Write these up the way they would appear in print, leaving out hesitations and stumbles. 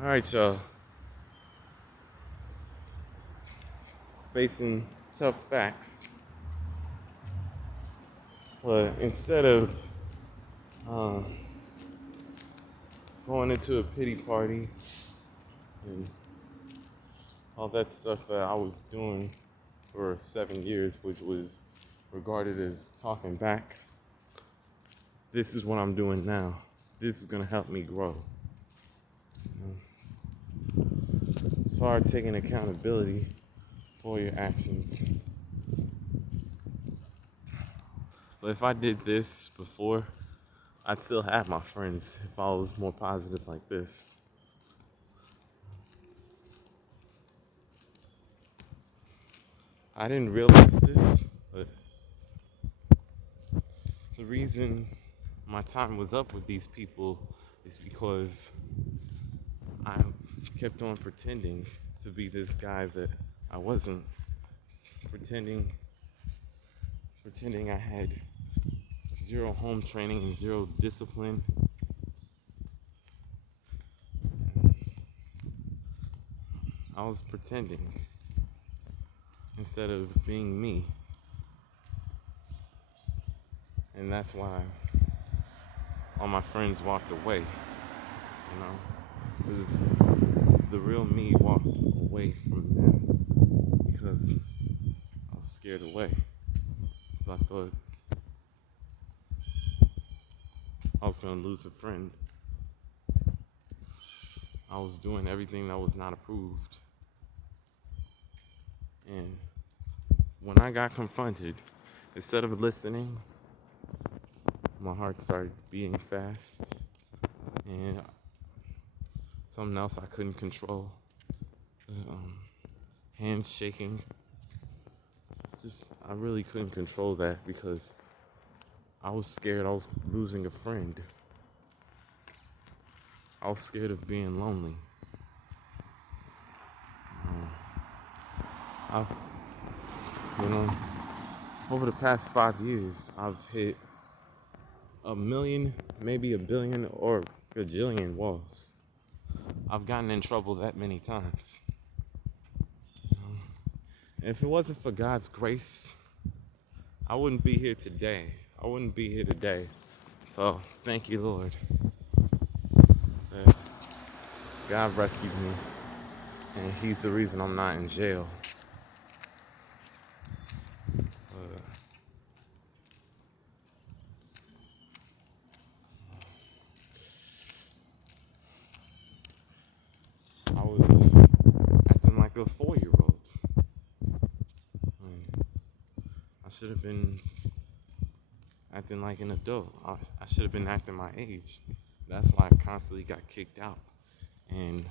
All right, y'all. Facing tough facts. But instead of uh, going into a pity party and all that stuff that I was doing for 7 years, which was regarded as talking back, this is what I'm doing now. This is gonna help me grow. It's hard taking accountability for your actions. But if I did this before, I'd still have my friends if I was more positive like this. I didn't realize this, but the reason my time was up with these people is because I kept on pretending to be this guy that I wasn't, pretending I had zero home training and zero discipline. I was pretending instead of being me. And that's why all my friends walked away, because the real me walked away from them because I was scared away. Because I thought I was going to lose a friend. I was doing everything that was not approved. And when I got confronted, instead of listening, my heart started beating fast. And something else I couldn't control, hands shaking. I really couldn't control that because I was scared I was losing a friend. I was scared of being lonely. I've, you know, over the past 5 years, I've hit a million, maybe a billion or gajillion walls. I've gotten in trouble that many times. And if it wasn't for God's grace, I wouldn't be here today. I wouldn't be here today. So thank you, Lord, that God rescued me, and He's the reason I'm not in jail. I was acting like a 4-year-old. I should have been acting like an adult. I should have been acting my age. That's why I constantly got kicked out and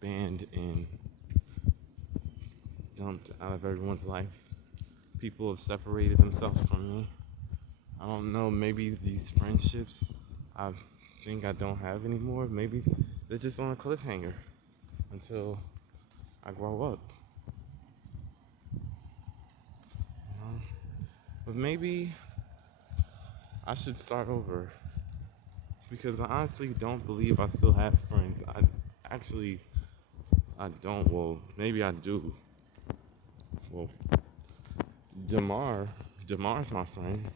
banned and dumped out of everyone's life. People have separated themselves from me. I don't know, maybe these friendships I think I don't have anymore. Maybe they're just on a cliffhanger until I grow up. But maybe I should start over because I honestly don't believe I still have friends. I don't. Well, maybe I do. Well, Demar's my friend,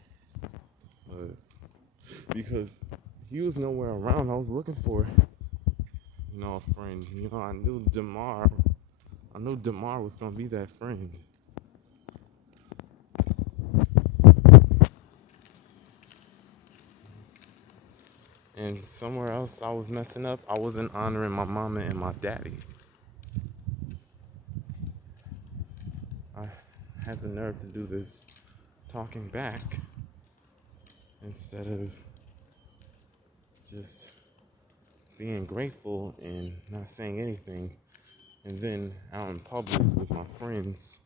but because he was nowhere around, I was looking for, a friend. I knew Demar was gonna be that friend. And somewhere else I was messing up. I wasn't honoring my mama and my daddy. I had the nerve to do this talking back instead of just being grateful and not saying anything. And then out in public with my friends,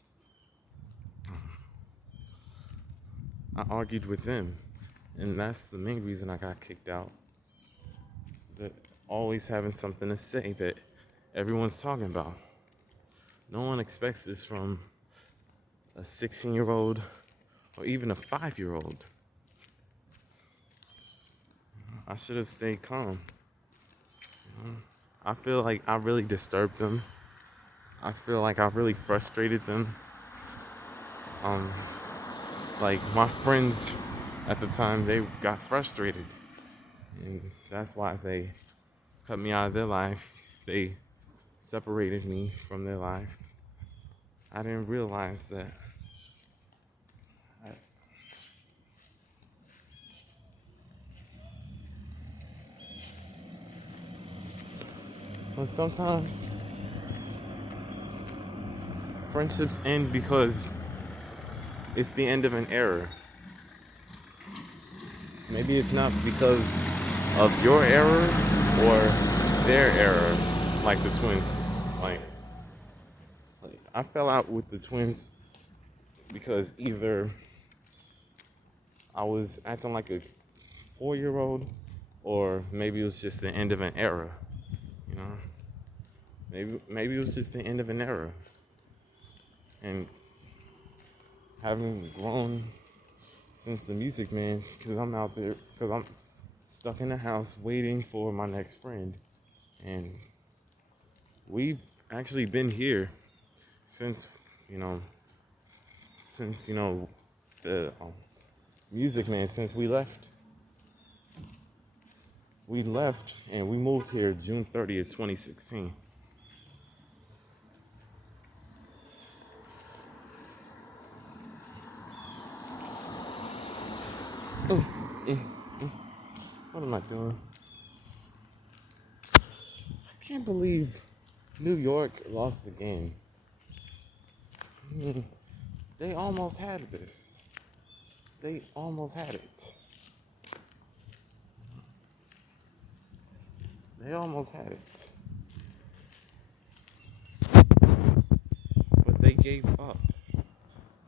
I argued with them. And that's the main reason I got kicked out. That always having something to say that everyone's talking about. No one expects this from a 16-year-old or even a 5-year-old. I should have stayed calm. I feel like I really disturbed them. I feel like I really frustrated them. Um, like my friends at the time, they got frustrated, and that's why they cut me out of their life. They separated me from their life. I didn't realize that. But sometimes friendships end because it's the end of an era. Maybe it's not because of your error or their error, like the twins. Like, I fell out with the twins because either I was acting like a 4-year old, or maybe it was just the end of an era. You know, maybe it was just the end of an era. And having grown since the music man, because I'm out there, because I'm stuck in the house waiting for my next friend, and we've actually been here since you know the music man, since we left and we moved here June 30th 2016. What am I doing? I can't believe New York lost the game. They almost had this. They almost had it. They almost had it. But they gave up.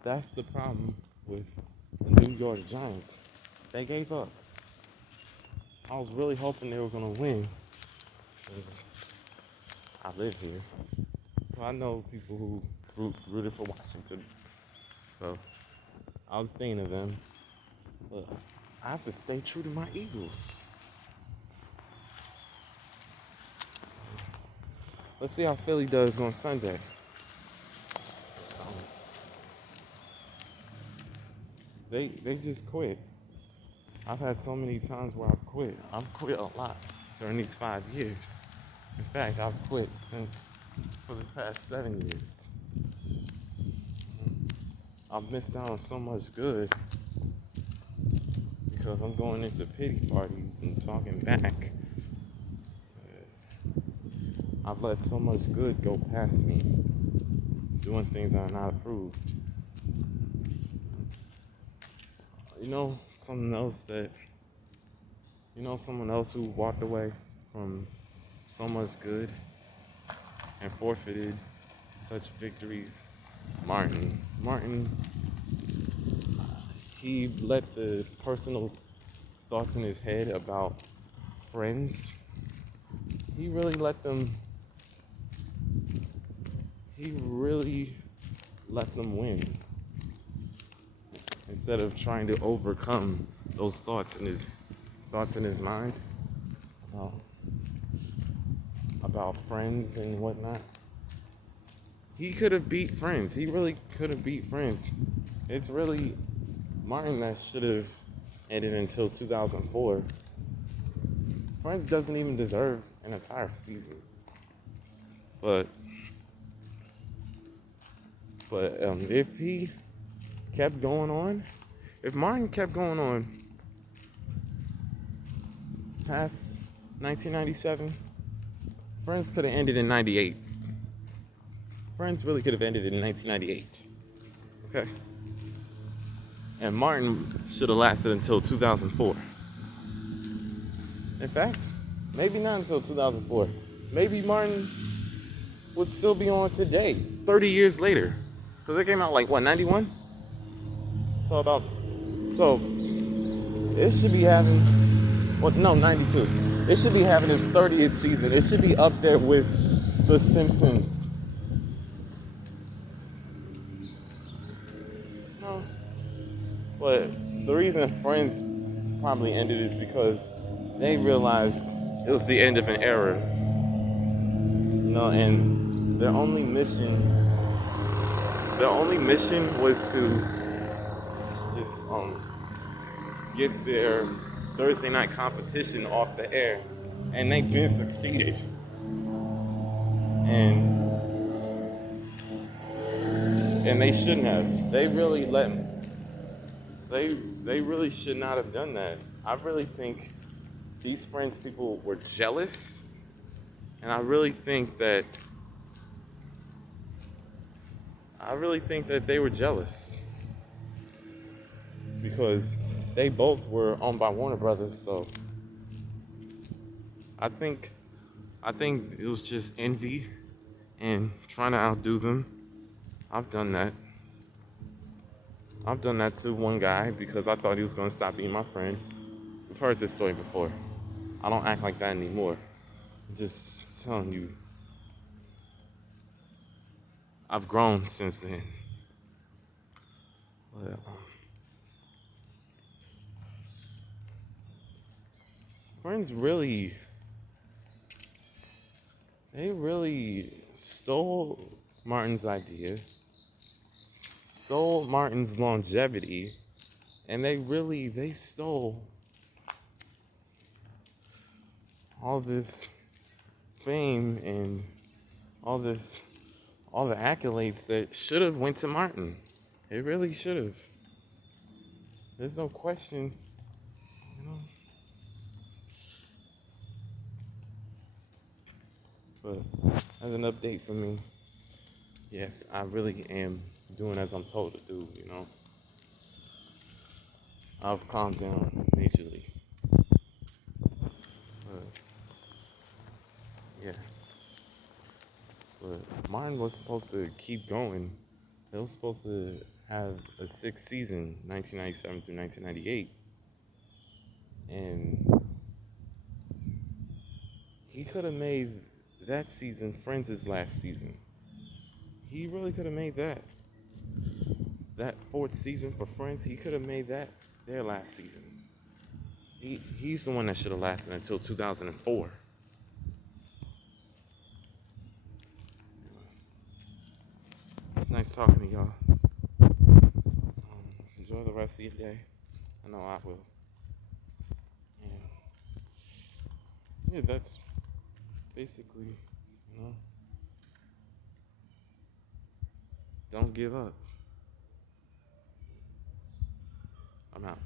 That's the problem with the New York Giants. They gave up. I was really hoping they were going to win because I live here. Well, I know people who rooted for Washington. So I was thinking of them. But I have to stay true to my Eagles. Let's see how Philly does on Sunday. Um, they just quit. I've had so many times where I've quit. I've quit a lot during these 5 years. In fact, I've quit since for the past 7 years. I've missed out on so much good because I'm going into pity parties and talking back. I've let so much good go past me, doing things that are not approved. You know, someone else who walked away from so much good and forfeited such victories? Martin. Martin, he let the personal thoughts in his head about friends, he really let them, he really let them win. Instead of trying to overcome those thoughts in his mind about, about friends and whatnot. He could have beat friends. He really could have beat friends. It's really Martin that should have ended until 2004. Friends doesn't even deserve an entire season. But if he kept going on, if Martin kept going on past 1997, Friends could have ended in 98. Friends really could have ended in 1998. Okay? And Martin should have lasted until 2004. In fact, maybe not until 2004. Maybe Martin would still be on today, 30 years later. Because it came out like, what, 91? So it should be having, well, no, 92. It should be having its 30th season. It should be up there with The Simpsons. No. But the reason Friends probably ended is because they realized it was the end of an era. and their only mission was to just get their Thursday night competition off the air, and they've been succeeded. And they shouldn't have. They really should not have done that. I really think these Friends people were jealous, and I really think that they were jealous because they both were owned by Warner Brothers. So I think it was just envy and trying to outdo them. I've done that. I've done that to one guy because I thought he was going to stop being my friend. We've heard this story before. I don't act like that anymore. I'm just telling you, I've grown since then. But, Friends they really stole Martin's idea, stole Martin's longevity, and they stole all this fame and all the accolades that should have went to Martin. It really should have. There's no question, you know. But as an update for me, yes, I really am doing as I'm told to do, you know. I've calmed down majorly. But yeah. But Martin was supposed to keep going. They was supposed to have a sixth season, 1997 through 1998. And he could have made that season Friends' last season. He really could have made that. That fourth season for Friends, he could have made that their last season. He's the one that should have lasted until 2004. It's nice talking to y'all. Enjoy the rest of your day. I know I will. And yeah, that's basically, don't give up. I'm out.